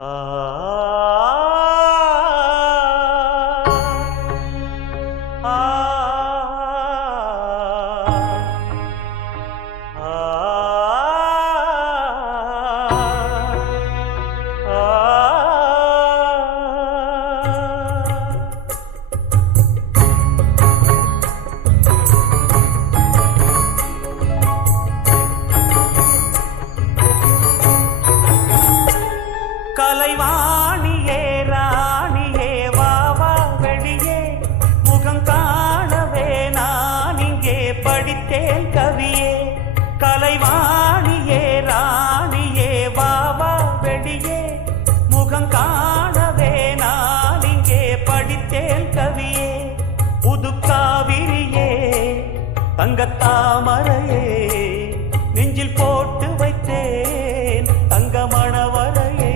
ஆ ஆ கலைவாணியே ராணியே வாவா வெளியே முகம் காணவே நான் இங்கே படித்தேன் கவியே. கலைவாணியே ராணியே வாவா வெளியே முகம் காணவே நான் இங்கே படித்தேன் கவியே. புதுக்காவிரியே தங்கத்தாமரையே நெஞ்சில் போட்டு வைத்தேன் தங்கமணவரையே.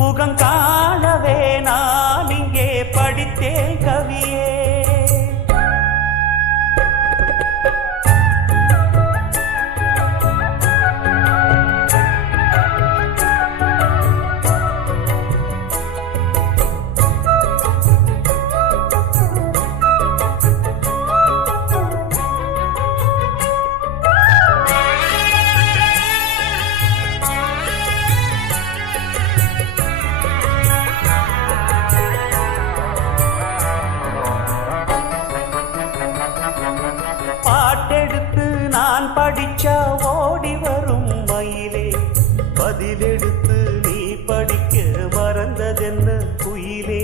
முகம் காணவே நான் இங்கே படித்தேன் கவியே. பாட்டெடுத்து நான் படிச்சா ஓடி வரும் மயிலே, பதிலெடுத்து நீ படிக்க மறந்ததென்ன குயிலே.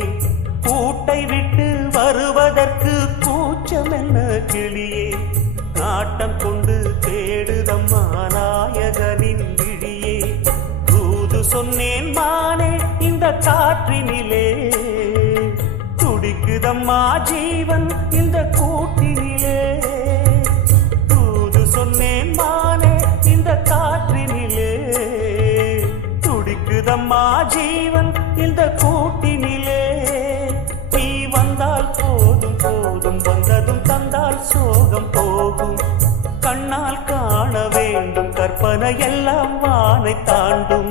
கூட்டை விட்டு வருவதற்கு கூச்சம் என்ன கிளியே, நாட்டம் கொண்டு தேடுதம்மா நாயகனின் விழியே. தூது சொன்னேன் மானே இந்த காற்றினிலே, துடிக்குதம்மா ஜீவன் இந்த கூட்டினிலே. சொன்னேன் மானே இந்த காற்றினிலே, துடிக்குதம்மா ஜீவன் இந்த கூட்டினிலே. நீ வந்தால் போதும் போதும் வந்ததும் தந்தால் சோகம் போகும். கண்ணால் காண வேண்டும் கற்பனை எல்லாம் வானை தாண்டும்.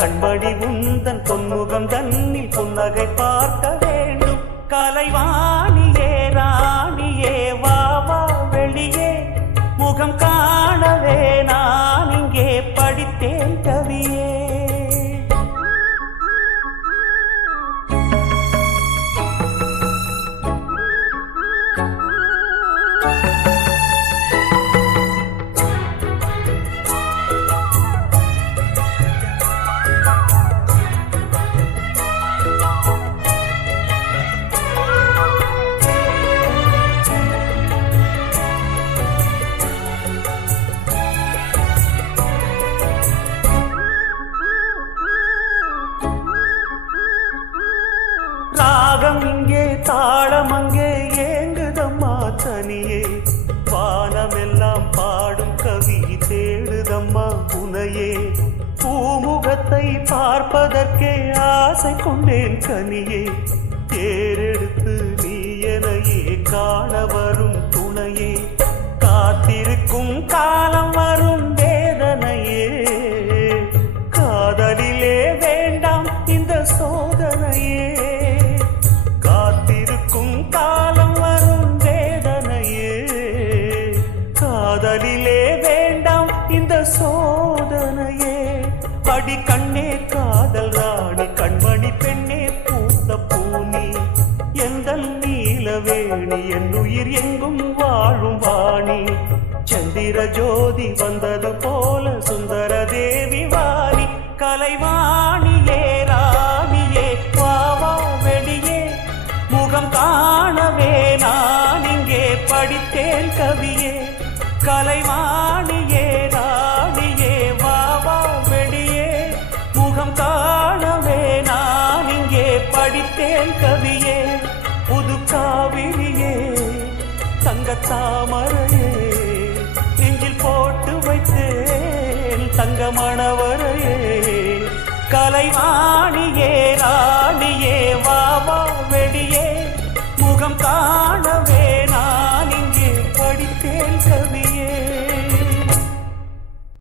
கண்மணி உந்தன் பொன்முகம் தன்னில் புன்னகை பார்க்க வேண்டும். கலைவாணியே ராணியே வாவா வெளியே முகம் காணவே நான் இங்கே படித்தேன் கவியே. ராகம் இங்கே தாளம் அங்கே ஏங்குதம்மா தனியே. வானமெல்லாம் பாடும் கவி தேடுதம்மா புனையே. பூமுகத்தை பார்ப்பதற்கே ஆசை கொண்டேன் கனியே. தேரெடுத்து நீ எனையே காண வரும் துணையே. காத்திருக்கும் காலம் வரும் வேதனையே, காதலிலே வேண்டாம் இந்த சோதனையே. காலம் வரும் வேதனையே, காதலிலே வேண்டாம் இந்த சோதனையே. படி கண்ணே காதல் ராணி கண்மணி பெண்ணே பூத்த பூனி. எந்த நீலவேணி என் உயிர் எங்கும் வாழும் வாணி. சந்திர ஜோதி வந்தது போல சுந்தர தேவி வாணி. கலைவாணியே ராணியே வாவா வெளியே முகம் காணவே நான் இங்கே படித்தேன் கவியே. கலைவாணியே ராணியே வாவா வெளியே முகம் காணவே நான் இங்கே படித்தேன் கவியே. புதுக்காவிரியே தங்கத்தாமரையே நெஞ்சில் போட்டு வைத்தேன் தங்கமணவரையே. கலைவாணியே